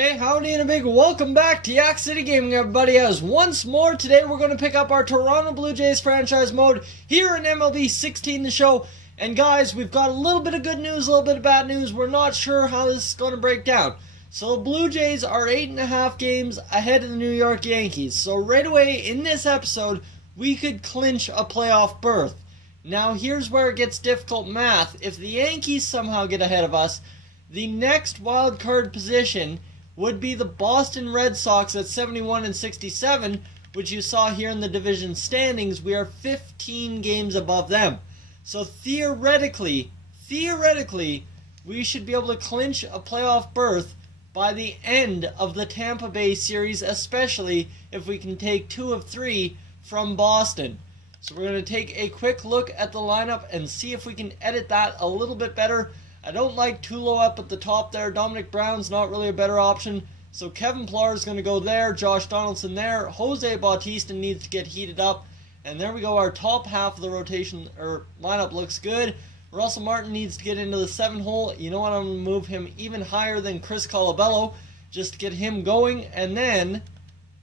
Hey, howdy and a big welcome back to Yak-City Gaming, everybody, as once more today we're going to pick up our Toronto Blue Jays franchise mode here in MLB 16 The Show. And guys, we've got a little bit of good news, a little bit of bad news. We're not sure how this is going to break down. So the Blue Jays are 8.5 games ahead of the New York Yankees. So right away in this episode, we could clinch a playoff berth. Now here's where it gets difficult math. If the Yankees somehow get ahead of us, the next wild card position would be the Boston Red Sox at 71 and 67, which you saw here in the division standings. We are 15 games above them. So theoretically, we should be able to clinch a playoff berth by the end of the Tampa Bay series, especially if we can take 2 of 3 from Boston. So we're going to take a quick look at the lineup and see if we can edit that a little bit better. I don't like Tulo up at the top there. Dominic Brown's not really a better option. So Kevin Pillar is going to go there. Josh Donaldson there. Jose Bautista needs to get heated up. And there we go. Our top half of the rotation or lineup looks good. Russell Martin needs to get into the 7 hole. You know what? I'm going to move him even higher than Chris Colabello just to get him going. And then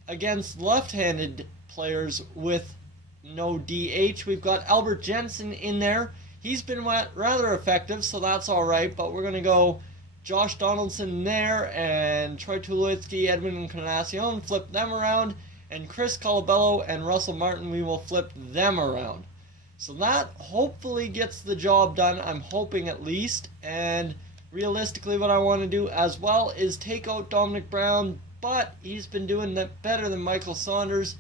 against left-handed players with no DH, we've got Albert Jensen in there. He's been rather effective, so that's all right. But we're going to go Josh Donaldson there and Troy Tulowitzki, Edwin Encarnacion, flip them around. And Chris Colabello and Russell Martin, we will flip them around. So that hopefully gets the job done. I'm hoping at least. And realistically what I want to do as well is take out Dominic Brown. But he's been doing that better than Michael Saunders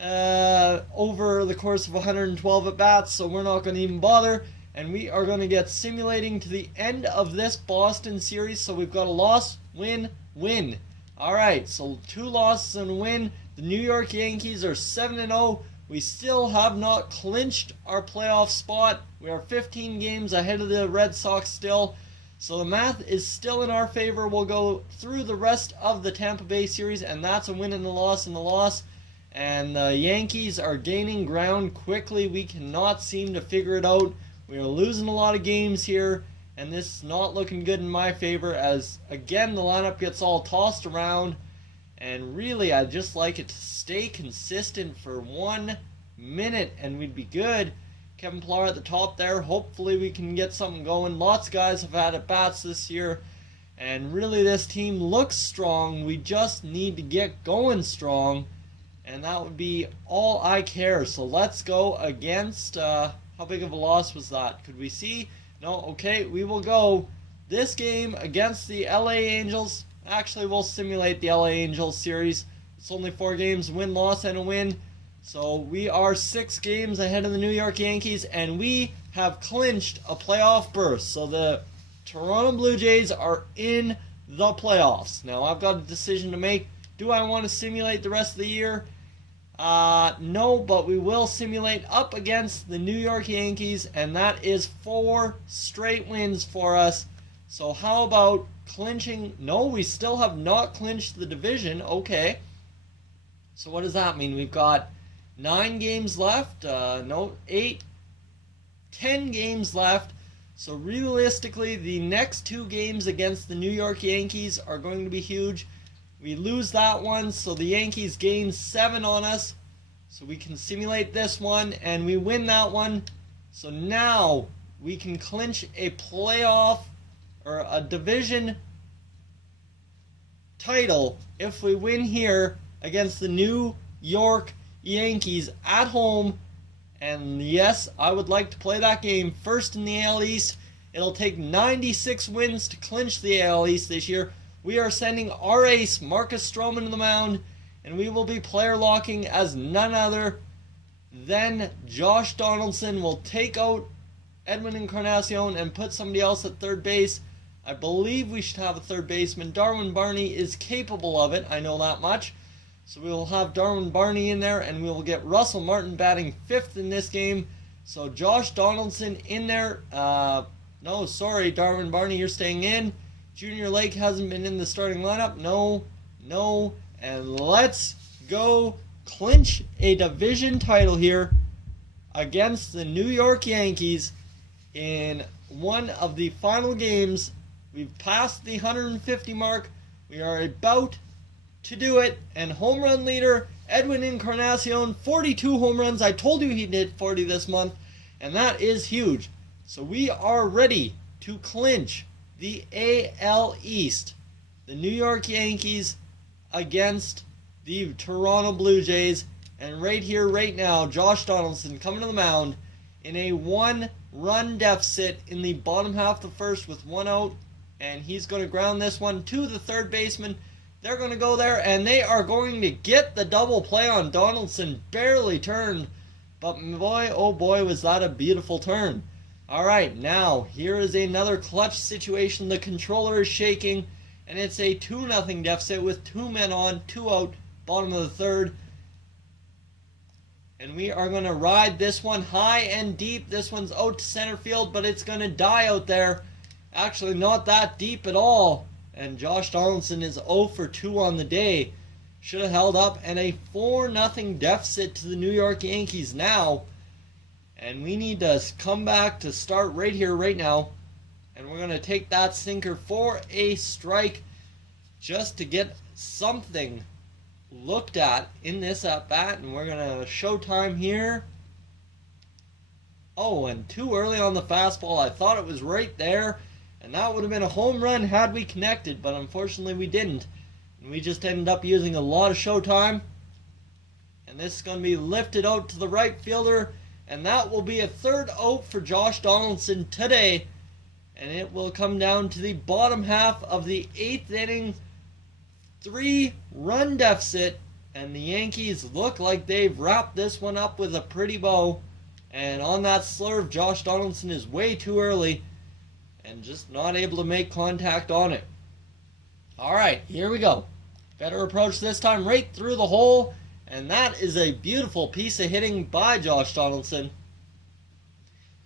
over the course of 112 at-bats, so we're not going to even bother, and we are going to get simulating to the end of this Boston series. So we've got a loss, win, win. Alright, so 2 losses and a win. The New York Yankees are 7-0. We still have not clinched our playoff spot. We are 15 games ahead of the Red Sox still, so the math is still in our favor. We'll go through the rest of the Tampa Bay series, and that's a win and a loss and a loss. And the Yankees are gaining ground quickly. We cannot seem to figure it out. We are losing a lot of games here, and this is not looking good in my favor as, again, the lineup gets all tossed around. And really, I'd just like it to stay consistent for 1 minute, and we'd be good. Kevin Pillar at the top there. Hopefully we can get something going. Lots of guys have had at-bats this year, and really this team looks strong. We just need to get going strong. And that would be all I care. So let's go against, how big of a loss was that? Could we see? No, okay, we will go this game against the LA Angels. Actually, we'll simulate the LA Angels series. It's only 4 games, win-loss and a win. So we are 6 games ahead of the New York Yankees, and we have clinched a playoff berth. So the Toronto Blue Jays are in the playoffs. Now, I've got a decision to make. Do I want to simulate the rest of the year? No, but we will simulate up against the New York Yankees, and that is 4 straight wins for us. So how about clinching? No, we still have not clinched the division. Okay. So what does that mean? We've got 9 games left. No, 8, 10 games left. So realistically, the next 2 games against the New York Yankees are going to be huge. We lose that one, so the Yankees gain 7 on us. So we can simulate this one, and we win that one. So now we can clinch a playoff or a division title if we win here against the New York Yankees at home. And yes, I would like to play that game first in the AL East. It'll take 96 wins to clinch the AL East this year. We are sending our ace, Marcus Stroman, to the mound, and we will be player locking as none other than Josh Donaldson. Will take out Edwin Encarnacion and put somebody else at third base. I believe we should have a third baseman. Darwin Barney is capable of it, I know that much. So we will have Darwin Barney in there, and we will get Russell Martin batting 5th in this game. So Josh Donaldson in there. No, sorry, Darwin Barney, you're staying in. Junior Lake hasn't been in the starting lineup. No. And let's go clinch a division title here against the New York Yankees in one of the final games. We've passed the 150 mark. We are about to do it. And home run leader, Edwin Encarnacion, 42 home runs. I told you he'd hit 40 this month, and that is huge. So we are ready to clinch the AL East. The New York Yankees against the Toronto Blue Jays. And right here, right now, Josh Donaldson coming to the mound in a 1-run deficit in the bottom half of the first with 1 out. And he's going to ground this one to the third baseman. They're going to go there, and they are going to get the double play on Donaldson. Barely turned, but boy, oh boy, was that a beautiful turn. All right, now here is another clutch situation. The controller is shaking, and it's a 2-0 deficit with 2 men on, 2 out, bottom of the third. And we are going to ride this one high and deep. This one's out to center field, but it's going to die out there. Actually, not that deep at all. And Josh Donaldson is 0 for 2 on the day. Should have held up. And a 4-0 deficit to the New York Yankees now. And we need to come back to start right here, right now. And we're going to take that sinker for a strike just to get something looked at in this at-bat. And we're going to show time here. Oh, and too early on the fastball. I thought it was right there. And that would have been a home run had we connected, but unfortunately we didn't. And we just ended up using a lot of showtime. And this is going to be lifted out to the right fielder. And that will be a third out for Josh Donaldson today. And it will come down to the bottom half of the 8th inning. 3-run deficit. And the Yankees look like they've wrapped this one up with a pretty bow. And on that slurve, Josh Donaldson is way too early. And just not able to make contact on it. Alright, here we go. Better approach this time right through the hole. And that is a beautiful piece of hitting by Josh Donaldson.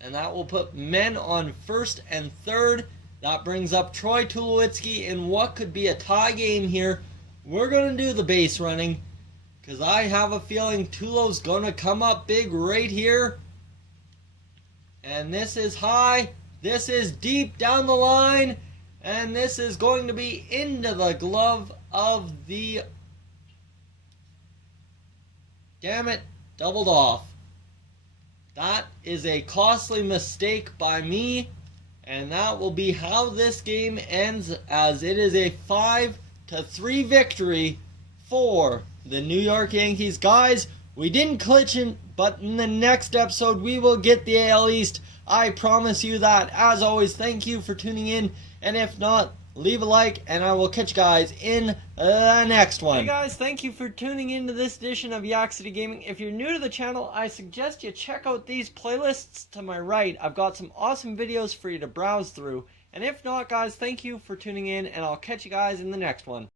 And that will put men on first and third. That brings up Troy Tulowitzki in what could be a tie game here. We're going to do the base running, because I have a feeling Tulo's going to come up big right here. And this is high. This is deep down the line, and this is going to be into the glove of the... Damn it, doubled off. That is a costly mistake by me, and that will be how this game ends, as it is a 5-3 victory for the New York Yankees. Guys, we didn't clinch it, but in the next episode, we will get the AL East. I promise you that. As always, thank you for tuning in. And if not, leave a like, and I will catch you guys in the next one. Hey guys, thank you for tuning in to this edition of Yak-City Gaming. If you're new to the channel, I suggest you check out these playlists to my right. I've got some awesome videos for you to browse through. And if not, guys, thank you for tuning in, and I'll catch you guys in the next one.